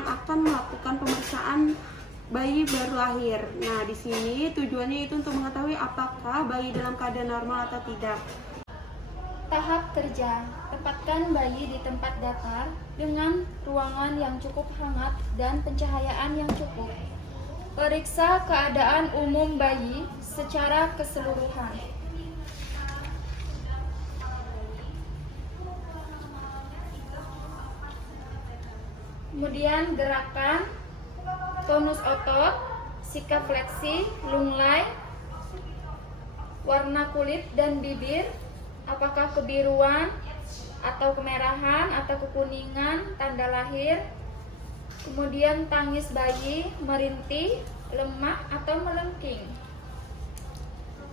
yang akan melakukan pemeriksaan bayi baru lahir. Nah, di sini tujuannya itu untuk mengetahui apakah bayi dalam keadaan normal atau tidak. Tahap kerja: tempatkan bayi di tempat datar dengan ruangan yang cukup hangat dan pencahayaan yang cukup. Periksa keadaan umum bayi secara keseluruhan. Kemudian gerakan, tonus otot, sikap fleksi, lunglai, warna kulit dan bibir, apakah kebiruan atau kemerahan atau kekuningan, tanda lahir. Kemudian tangis bayi, merintih, lemah atau melengking.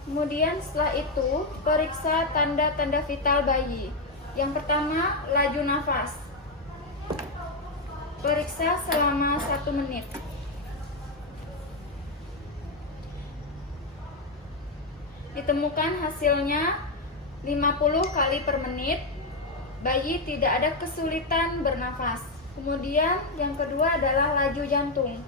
Kemudian setelah itu periksa tanda-tanda vital bayi. Yang pertama, laju nafas. Periksa selama 1 menit. Ditemukan hasilnya 50 kali per menit. Bayi tidak ada kesulitan bernafas. Kemudian yang kedua adalah laju jantung.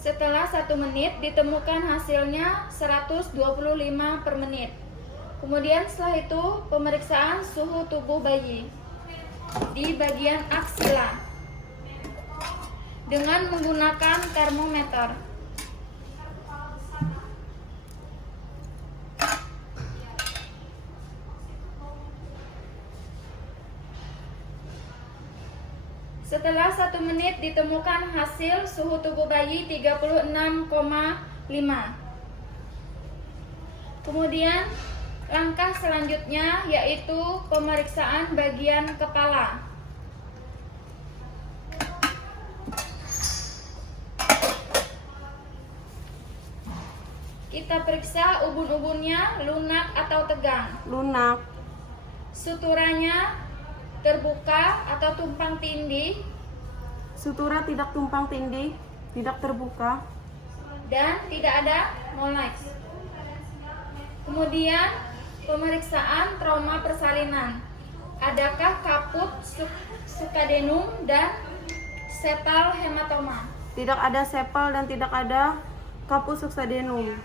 Setelah 1 menit ditemukan hasilnya 125 per menit. Kemudian setelah itu pemeriksaan suhu tubuh bayi di bagian aksila dengan menggunakan termometer. Setelah 1 menit ditemukan hasil suhu tubuh bayi 36,5. Kemudian langkah selanjutnya yaitu pemeriksaan bagian kepala. Kita periksa ubun-ubunnya lunak atau tegang. Lunak. Suturanya terbuka atau tumpang tindih. Sutura tidak tumpang tindih, tidak terbuka. Dan tidak ada moleks. Kemudian pemeriksaan trauma persalinan. Adakah kaput sukadenum dan sepal hematoma? Tidak ada sepal dan tidak ada kaput sukadenum.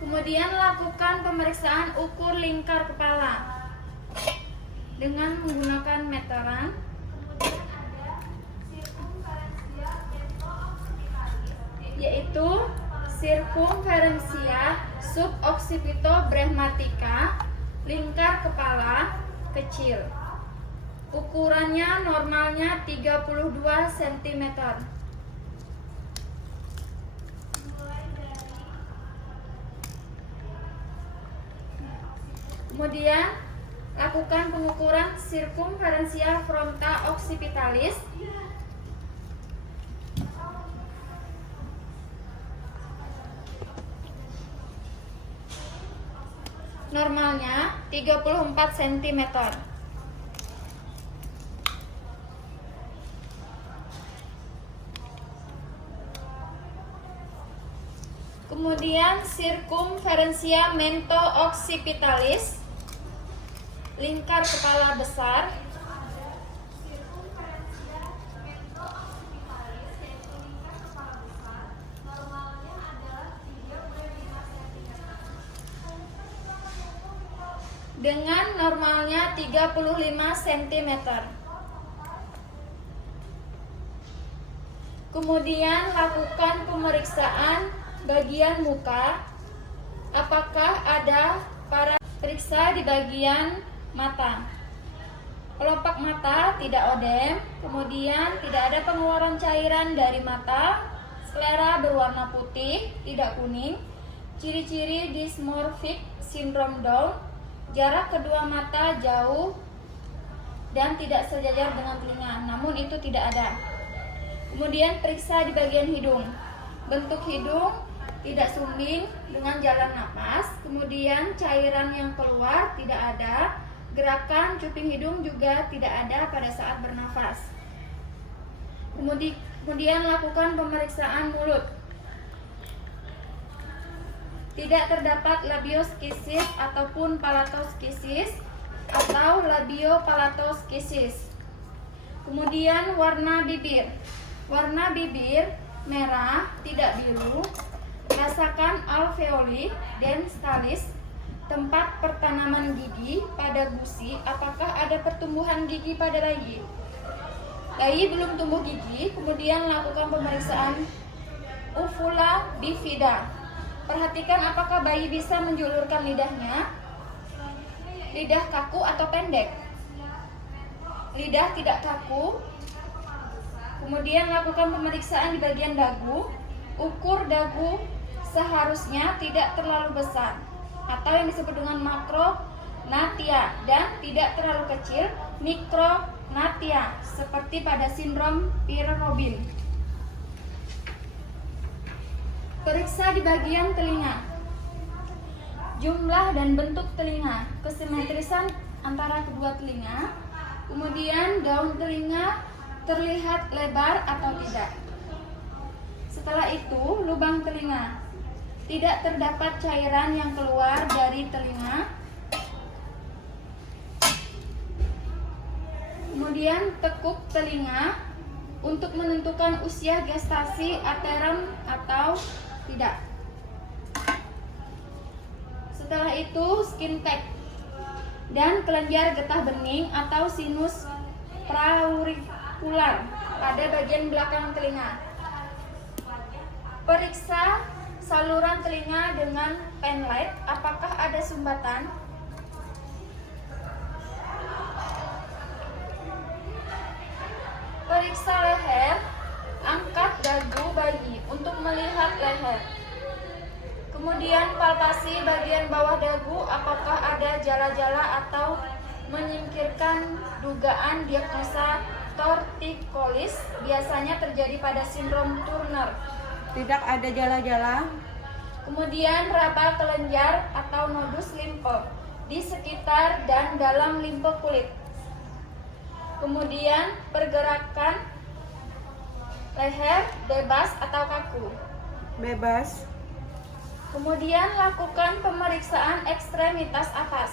Kemudian lakukan pemeriksaan ukur lingkar kepala dengan menggunakan meteran. Yaitu sirkumferensia suboccipito-bregmatica, lingkar kepala kecil. Ukurannya normalnya 32 cm. Kemudian lakukan pengukuran sirkumferensia fronta occipitalis. Normalnya 34 cm. Kemudian sirkumferensia mento-occipitalis, lingkar kepala besar. Dengan normalnya 35 cm. Kemudian lakukan pemeriksaan bagian muka. Apakah ada periksa di bagian mata. Kelopak mata tidak odem, kemudian tidak ada pengeluaran cairan dari mata, selera berwarna putih, tidak kuning, ciri-ciri dysmorphic syndrome Down, jarak kedua mata jauh dan tidak sejajar dengan telinga, namun itu tidak ada. Kemudian periksa di bagian hidung. Bentuk hidung tidak sumbing dengan jalan napas, kemudian cairan yang keluar tidak ada, gerakan cuping hidung juga tidak ada pada saat bernafas. Kemudian lakukan pemeriksaan mulut. Tidak terdapat labioskisis ataupun palatoschisis atau labiopalatoskisis. Kemudian warna bibir. Warna bibir merah, tidak biru. Rasakan alveoli dan stalis, tempat pertanaman gigi pada gusi. Apakah ada pertumbuhan gigi pada bayi? Bayi belum tumbuh gigi. Kemudian lakukan pemeriksaan uvula bifida. Perhatikan apakah bayi bisa menjulurkan lidahnya. Lidah kaku atau pendek? Lidah tidak kaku. Kemudian lakukan pemeriksaan di bagian dagu. Ukur dagu seharusnya tidak terlalu besar atau yang disebut dengan makronatia, dan tidak terlalu kecil, mikronatia, seperti pada sindrom Pierre-Robin. Periksa di bagian telinga. Jumlah dan bentuk telinga, kesimetrisan antara kedua telinga. Kemudian daun telinga terlihat lebar atau tidak. Setelah itu, lubang telinga. Tidak terdapat cairan yang keluar dari telinga. Kemudian tekuk telinga untuk menentukan usia gestasi aterem atau tidak. Setelah itu, skin tag dan kelenjar getah bening atau sinus praaurikular pada bagian belakang telinga. Periksa saluran telinga dengan penlight. Apakah ada sumbatan? Periksa leher. Angkat dagu bayi untuk melihat leher. Kemudian palpasi bagian bawah dagu. Apakah ada jala-jala atau menyingkirkan dugaan diagnosa torticollis? Biasanya terjadi pada sindrom Turner. Tidak ada jala-jala. Kemudian raba kelenjar atau nodus limpe di sekitar dan dalam limpe kulit. Kemudian pergerakan leher bebas atau kaku. Bebas. Kemudian lakukan pemeriksaan ekstremitas atas.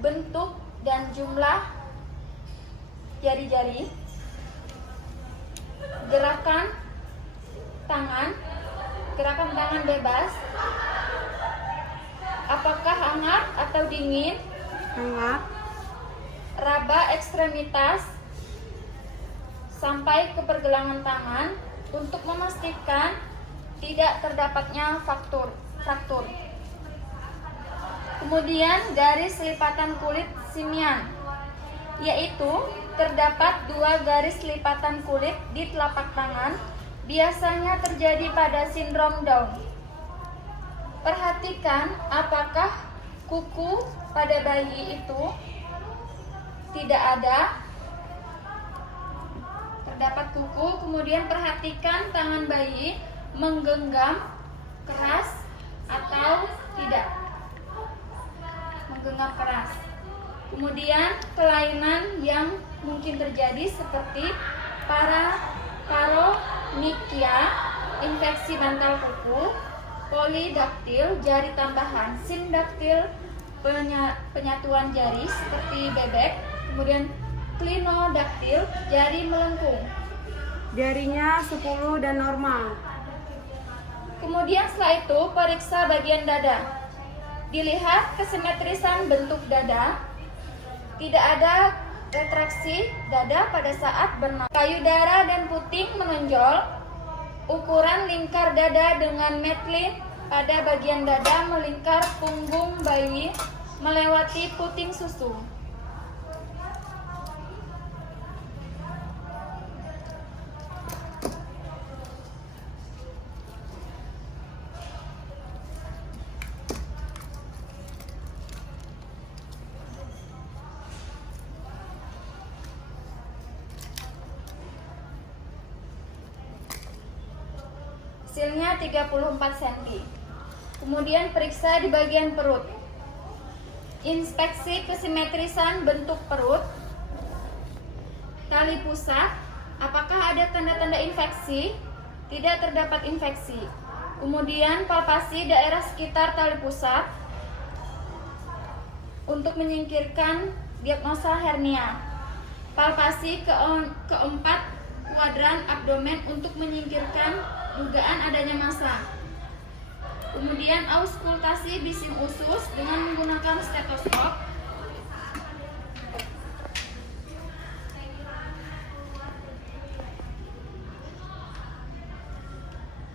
Bentuk dan jumlah jari-jari. Gerakan tangan bebas. Apakah hangat atau dingin? Hangat. Raba ekstremitas sampai ke pergelangan tangan untuk memastikan tidak terdapatnya fraktur. Kemudian garis lipatan kulit simian, yaitu terdapat 2 garis lipatan kulit di telapak tangan. Biasanya terjadi pada sindrom Down. Perhatikan apakah kuku pada bayi itu tidak ada. Terdapat kuku. Kemudian perhatikan tangan bayi menggenggam keras atau tidak. Menggenggam keras. Kemudian kelainan yang mungkin terjadi seperti paronychia, infeksi bantal kuku, polidaktil, jari tambahan, sindaktil, penyatuan jari seperti bebek, kemudian klinodaktil, jari melengkung. Jarinya 10 dan normal. Kemudian setelah itu periksa bagian dada. Dilihat kesimetrisan bentuk dada. Tidak ada retraksi dada pada saat bernafas. Payudara dan puting menonjol. Ukuran lingkar dada dengan Matlin pada bagian dada melingkar punggung bayi melewati puting susu. Hasilnya 34 cm. Kemudian periksa di bagian perut. Inspeksi kesimetrisan bentuk perut. Tali pusat. Apakah ada tanda-tanda infeksi? Tidak terdapat infeksi. Kemudian palpasi daerah sekitar tali pusat untuk menyingkirkan diagnosa hernia. Palpasi keempat kuadran abdomen untuk menyingkirkan dugaan adanya massa. Kemudian auskultasi bising usus dengan menggunakan stetoskop.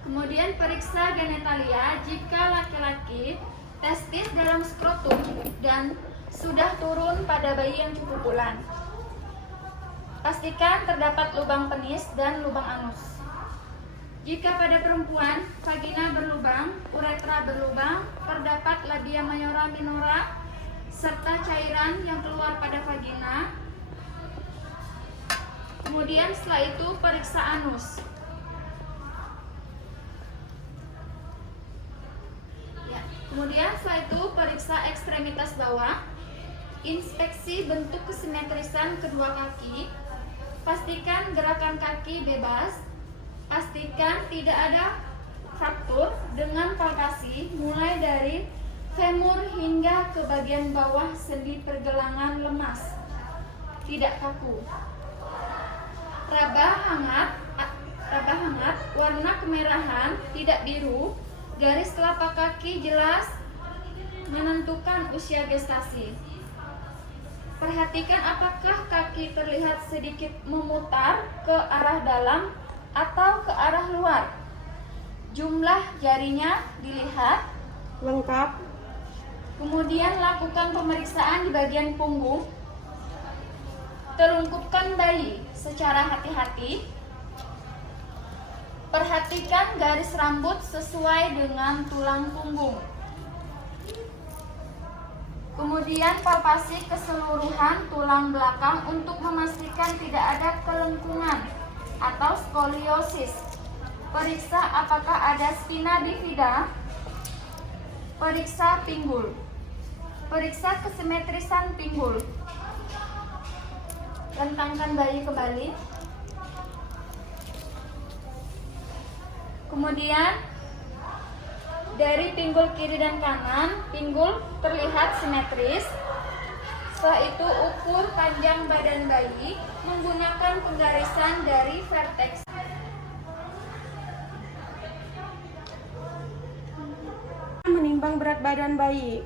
Kemudian periksa genitalia jika laki-laki, testis dalam skrotum dan sudah turun pada bayi yang cukup bulan. Pastikan terdapat lubang penis dan lubang anus. Jika pada perempuan, vagina berlubang, uretra berlubang, terdapat labia mayora minora, serta cairan yang keluar pada vagina. Kemudian setelah itu periksa anus. Kemudian setelah itu periksa ekstremitas bawah, inspeksi bentuk kesimetrisan kedua kaki, pastikan gerakan kaki bebas, pastikan tidak ada fraktur dengan palpasi mulai dari femur hingga ke bagian bawah sendi pergelangan lemas, tidak kaku. Raba hangat, warna kemerahan, tidak biru. Garis telapak kaki jelas menentukan usia gestasi. Perhatikan apakah kaki terlihat sedikit memutar ke arah dalam atau ke arah luar. Jumlah jarinya dilihat lengkap. Kemudian lakukan pemeriksaan di bagian punggung. Telungkupkan bayi secara hati-hati. Perhatikan garis rambut sesuai dengan tulang punggung. Kemudian palpasi keseluruhan tulang belakang untuk memastikan tidak ada kelengkungan atau skoliosis. Periksa apakah ada spina bifida. Periksa pinggul. Periksa kesimetrisan pinggul. Rentangkan bayi kembali. Kemudian dari pinggul kiri dan kanan, pinggul terlihat simetris. Setelah itu ukur panjang badan bayi menggunakan penggarisan dari vertex. Menimbang berat badan bayi.